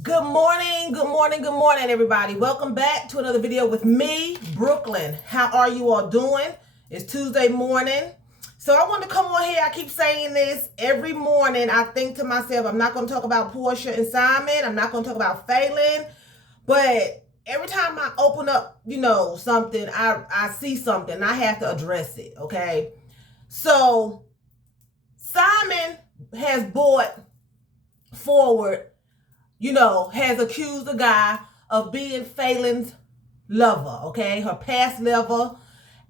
Good morning, good morning, good morning, everybody. Welcome back to another video with me, Brooklyn. How are you all doing? It's Tuesday morning. So I want to come on here. I keep saying this every morning. I think to myself, I'm not going to talk about Portia and Simon. I'm not going to talk about Falynn. But every time I open up, something, I see something. I have to address it, okay? So Simon has brought forward, has accused the guy of being Falynn's lover, okay? Her past lover.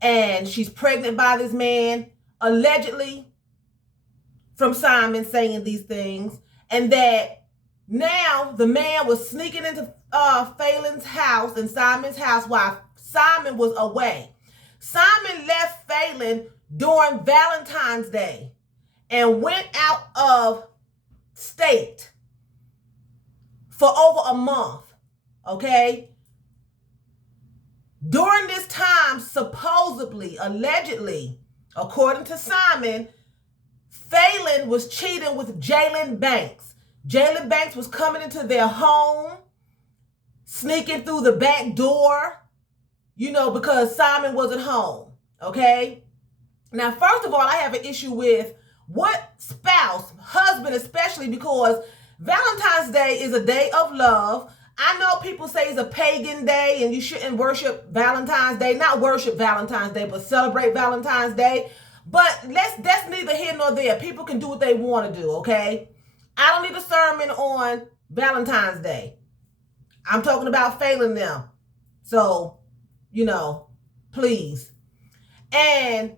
And she's pregnant by this man, allegedly from Simon saying these things. And that now the man was sneaking into Falynn's house and Simon's house while Simon was away. Simon left Falynn during Valentine's Day and went out of state for over a month, okay? During this time, supposedly, allegedly, according to Simon, Falynn was cheating with Jaylnn Banks. Jaylnn Banks was coming into their home, sneaking through the back door, because Simon wasn't home, okay? Now, first of all, I have an issue with what spouse, husband especially, because Valentine's Day is a day of love. I know people say it's a pagan day and you shouldn't worship Valentine's Day. Not worship Valentine's Day, but celebrate Valentine's Day. But that's neither here nor there. People can do what they want to do, okay? I don't need a sermon on Valentine's Day. I'm talking about Falynn now. So, please. And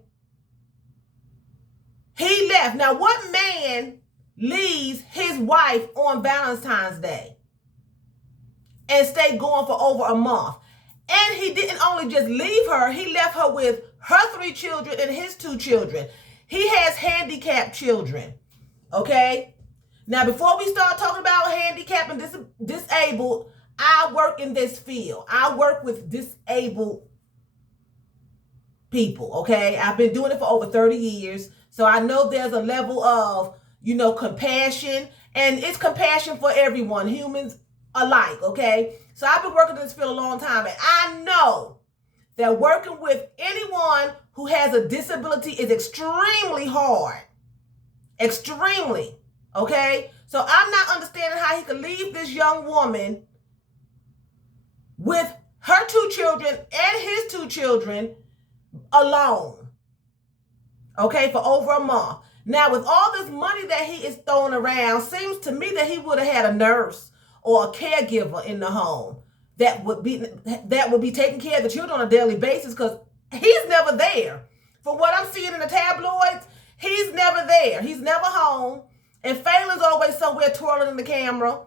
he left. Now, what man leaves his wife on Valentine's Day and stay going for over a month? And he didn't only just leave her, he left her with her 3 children and his 2 children. He has handicapped children, okay? Now, before we start talking about handicapped and disabled, I work in this field. I work with disabled people, okay? I've been doing it for over 30 years, so I know there's a level of compassion, and it's compassion for everyone, humans alike, okay? So I've been working in this field a long time, and I know that working with anyone who has a disability is extremely hard. Extremely, okay? So I'm not understanding how he could leave this young woman with her 2 children and his 2 children alone, okay, for over a month. Now, with all this money that he is throwing around, seems to me that he would have had a nurse or a caregiver in the home that would be taking care of the children on a daily basis, because he's never there. From what I'm seeing in the tabloids, he's never there. He's never home. And Falynn's always somewhere twirling in the camera.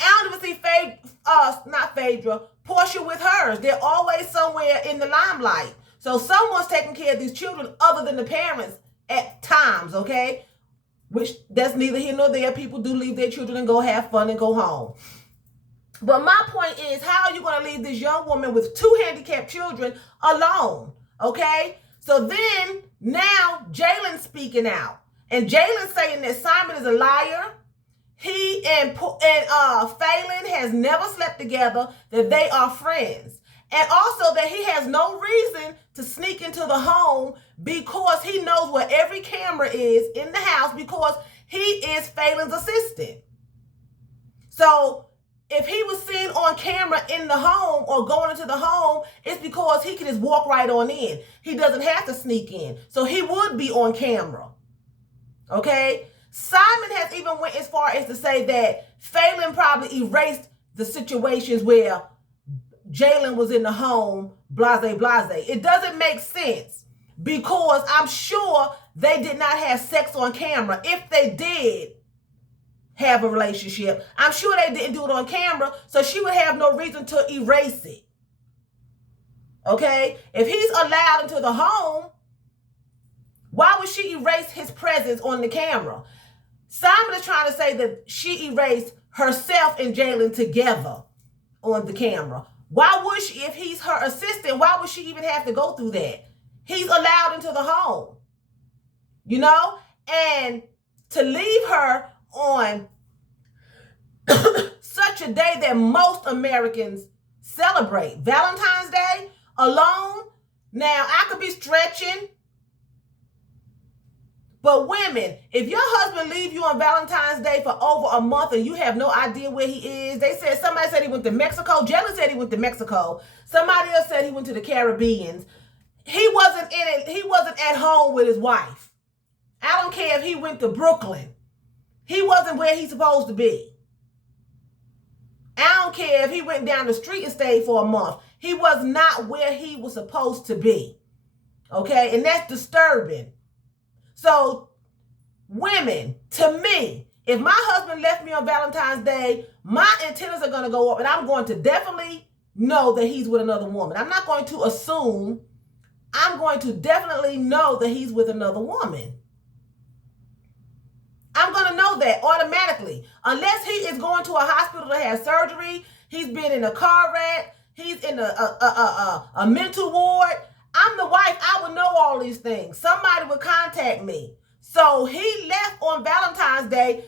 I don't even see Phaedra, Portia with hers. They're always somewhere in the limelight. So someone's taking care of these children other than the parents at times, okay? Which that's neither here nor there. People do leave their children and go have fun and go home. But my point is, how are you going to leave this young woman with 2 handicapped children alone, okay? So then, now, Jaylnn speaking out. And Jaylnn saying that Simon is a liar. He and Falynn has never slept together, that they are friends. And also that he has no reason to sneak into the home because he knows where every camera is in the house, because he is Falynn's assistant. So if he was seen on camera in the home or going into the home, it's because he can just walk right on in. He doesn't have to sneak in. So he would be on camera. Okay? Simon has even went as far as to say that Falynn probably erased the situations where Jaylnn was in the home, blase, blase. It doesn't make sense, because I'm sure they did not have sex on camera. If they did have a relationship, I'm sure they didn't do it on camera, so she would have no reason to erase it. Okay? If he's allowed into the home, why would she erase his presence on the camera? Simon is trying to say that she erased herself and Jaylnn together on the camera. Why would she, if he's her assistant, why would she even have to go through that? He's allowed into the home, And to leave her on such a day that most Americans celebrate. Valentine's Day alone. Now, I could be stretching, but women, if your husband leave you on Valentine's Day for over a month and you have no idea where he is, somebody said he went to Mexico. Jaylnn said he went to Mexico. Somebody else said he went to the Caribbean. He wasn't in it. He wasn't at home with his wife. I don't care if he went to Brooklyn. He wasn't where he's supposed to be. I don't care if he went down the street and stayed for a month. He was not where he was supposed to be. Okay? And that's disturbing. So, women, to me, if my husband left me on Valentine's Day, my antennas are going to go up and I'm going to definitely know that he's with another woman. I'm not going to assume. I'm going to definitely know that he's with another woman. I'm going to know that automatically. Unless he is going to a hospital to have surgery, he's been in a car wreck, he's in a mental ward. I'm the wife. I would know all these things. Somebody would contact me. So he left on Valentine's Day.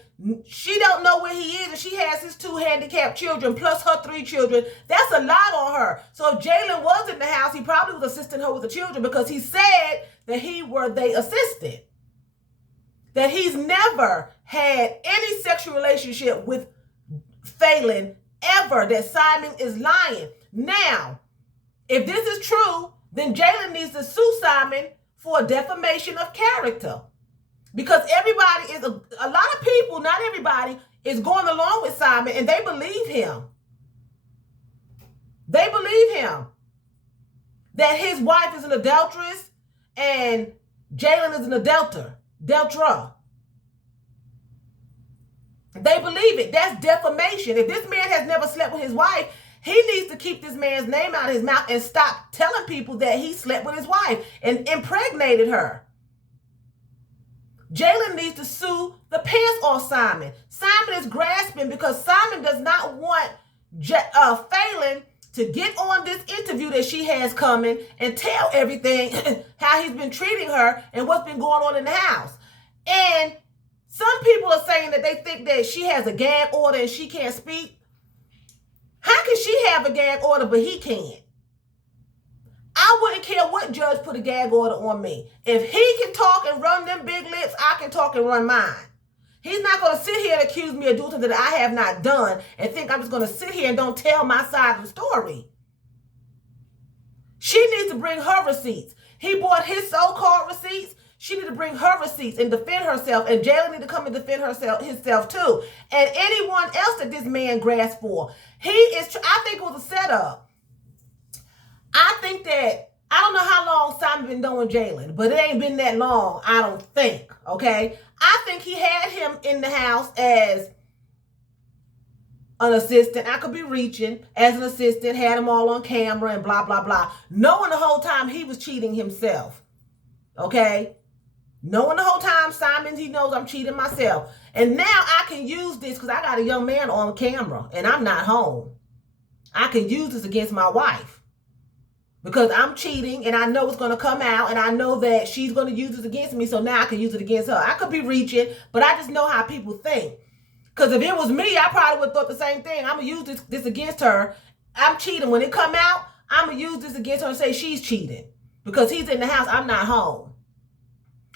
She don't know where he is, and she has his 2 handicapped children plus her 3 children. That's a lot on her. So if Jaylnn was in the house, he probably was assisting her with the children because he said that they assisted. That he's never had any sexual relationship with falynn ever, that Simon is lying. Now, if this is true, then Jaylnn needs to sue Simon for defamation of character. Because everybody is, a lot of people, not everybody, is going along with Simon and they believe him. They believe him. That his wife is an adulteress and Jaylnn is an adulterer. They believe it. That's defamation. If this man has never slept with his wife, he needs to keep this man's name out of his mouth and stop telling people that he slept with his wife and impregnated her. Jaylnn needs to sue the pants off Simon. Simon is grasping because Simon does not want falynn to get on this interview that she has coming and tell everything, how he's been treating her and what's been going on in the house. And some people are saying that they think that she has a gag order and she can't speak. How can she have a gag order but he can't? I wouldn't care what judge put a gag order on me. If he can talk and run them big lips, I can talk and run mine. He's not going to sit here and accuse me of doing something that I have not done and think I'm just going to sit here and don't tell my side of the story. She needs to bring her receipts. He bought his so-called receipts. She needs to bring her receipts and defend herself. And Jaylnn needs to come and defend himself too. And anyone else that this man grasped for. I think it was a setup. I think that, I don't know how long Simon been knowing Jaylnn, but it ain't been that long, I don't think, okay? I think he had him in the house as an assistant. I could be reaching as an assistant, had him all on camera and blah, blah, blah. Knowing the whole time he was cheating himself, okay? Knowing the whole time, Simon, he knows I'm cheating myself. And now I can use this because I got a young man on camera and I'm not home. I can use this against my wife. Because I'm cheating and I know it's going to come out and I know that she's going to use this against me, so now I can use it against her. I could be reaching, but I just know how people think. Because if it was me, I probably would have thought the same thing. I'm going to use this against her. I'm cheating. When it come out, I'm going to use this against her and say she's cheating. Because he's in the house, I'm not home.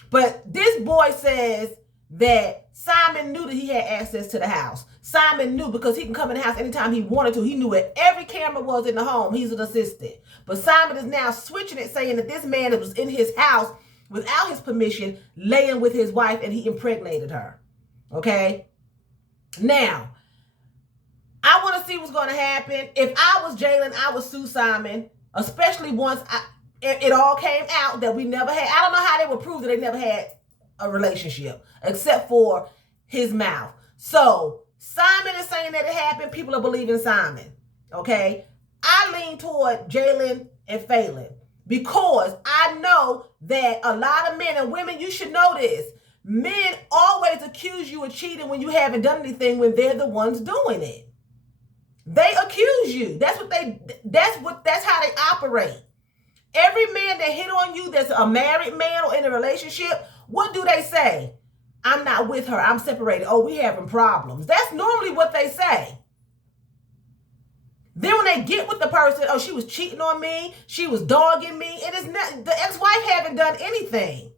But this boy says that Simon knew that he had access to the house. Simon knew because he can come in the house anytime he wanted to. He knew where every camera was in the home. He's an assistant. But Simon is now switching it, saying that this man was in his house without his permission, laying with his wife, and he impregnated her. Okay? Now, I want to see what's going to happen. If I was Jaylnn, I would sue Simon, especially once it all came out that we never had. I don't know how they would prove that they never had a relationship, except for his mouth. So, Simon is saying that it happened. People are believing Simon. Okay? I lean toward Jaylnn and falynn because I know that a lot of men and women, you should know this. Men always accuse you of cheating when you haven't done anything when they're the ones doing it. They accuse you. That's how they operate. Every man that hit on you that's a married man or in a relationship, what do they say? I'm not with her. I'm separated. Oh, we having problems. That's normally what they say. they get with the person, oh, she was cheating on me, she was dogging me. It is not, the ex-wife haven't done anything.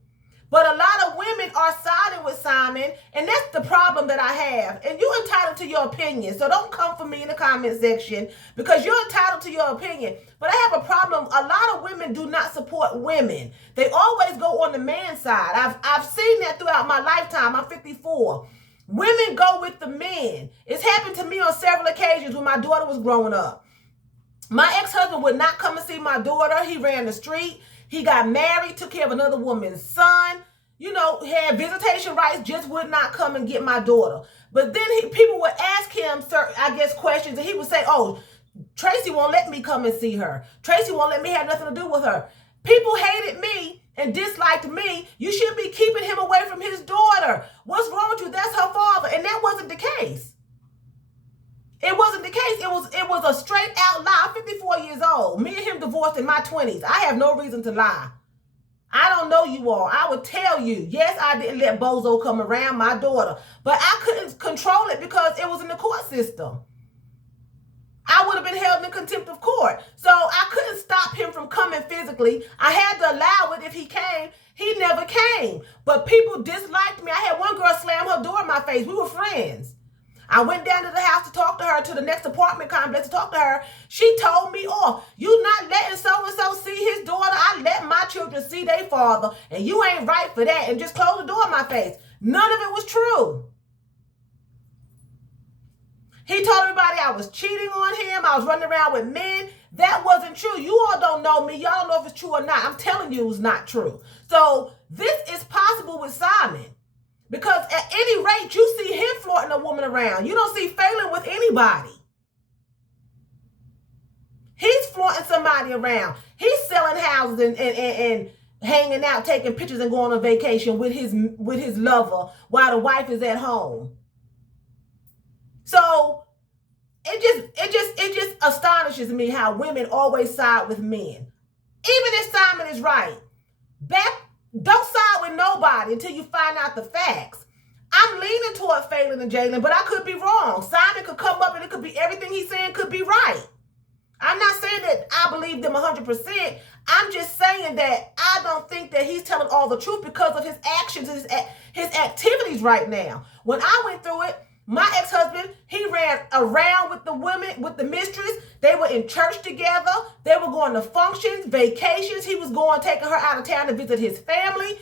But a lot of women are siding with Simon, and that's the problem that I have. And you're entitled to your opinion, so don't come for me in the comment section because you're entitled to your opinion. But I have a problem. A lot of women do not support women. They always go on the man's side. I've seen that throughout my lifetime. I'm 54. Women go with the men. It's happened to me on several occasions when my daughter was growing up. My ex-husband would not come and see my daughter. He ran the street. He got married, took care of another woman's son, you know, had visitation rights, just would not come and get my daughter. But then people would ask him, questions, and he would say, oh, Tracy won't let me come and see her. Tracy won't let me have nothing to do with her. People hated me and disliked me. You should be keeping him away from his daughter. What's wrong with you? That's her father. And that wasn't the case. It wasn't the case. It was a straight out lie. I'm 54 years old. Me and him divorced in my 20s. I have no reason to lie. I don't know you all. I would tell you, yes, I didn't let Bozo come around my daughter, but I couldn't control it because it was in the court system. I would have been held in contempt of court. So I couldn't stop him from coming physically. I had to allow it if he came. He never came. But people disliked me. I had one girl slam her door in my face. We were friends. I went down to the house to talk to her, to the next apartment complex to talk to her. She told me, oh, you not letting so-and-so see his daughter. I let my children see their father, and you ain't right for that, and just close the door in my face. None of it was true. He told everybody I was cheating on him. I was running around with men. That wasn't true. You all don't know me. Y'all don't know if it's true or not. I'm telling you it's not true. So this is possible with Simon. Because at any rate, you see him flaunting a woman around. You don't see Falynn with anybody. He's flaunting somebody around. He's selling houses and hanging out, taking pictures and going on vacation with his lover while the wife is at home. So it just astonishes me how women always side with men. Even if Simon is right, don't side with nobody until you find out the facts. I'm leaning toward Falynn and Jaylnn, but I could be wrong. Simon could come up and it could be everything he's saying could be right. I'm not saying that I believe them 100%. I'm just saying that I don't think that he's telling all the truth because of his actions, his activities right now. When I went through it, my ex-husband, he ran around with the women, with the mistress. They were in church together. They were going to functions, vacations. He was taking her out of town to visit his family.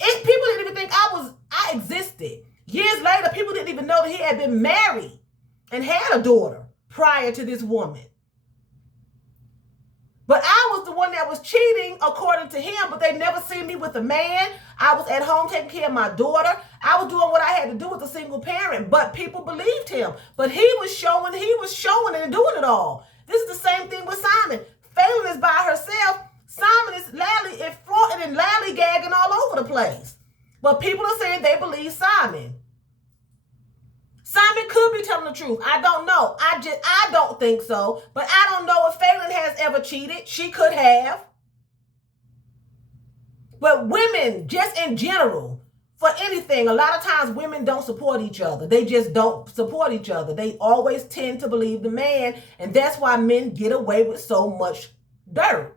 People didn't even think I existed. Years later, people didn't even know that he had been married and had a daughter prior to this woman. But I was the one that was cheating according to him, but they never seen me with a man. I was at home taking care of my daughter. I was doing what I had to do as a single parent, but people believed him. But he was showing and doing it all. This is the same thing with Simon. Falynn is by herself. Simon is flaunting and lollygagging all over the place. But people are saying they believe Simon. Simon could be telling the truth. I don't know. I don't think so. But I don't know if Falynn has ever cheated. She could have. But women, just in general, for anything, a lot of times women don't support each other. They just don't support each other. They always tend to believe the man. And that's why men get away with so much dirt.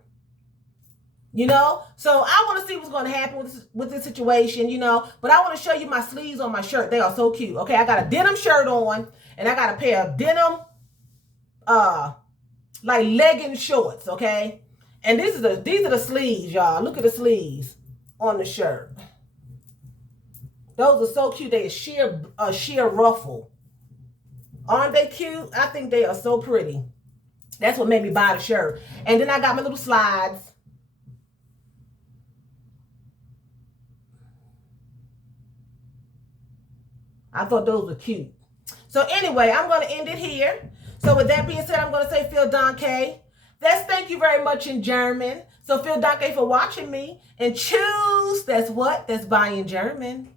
You know, so I want to see what's going to happen with this situation, you know, but I want to show you my sleeves on my shirt. They are so cute. Okay, I got a denim shirt on and I got a pair of denim, like legging shorts, okay? And these are the sleeves, y'all. Look at the sleeves on the shirt. Those are so cute. They are sheer ruffle. Aren't they cute? I think they are so pretty. That's what made me buy the shirt. And then I got my little slides. I thought those were cute. So anyway, I'm going to end it here. So with that being said, I'm going to say Phil Donkey. That's thank you very much in German. So Phil Donkey for watching me. And choose, that's what? That's bye in German.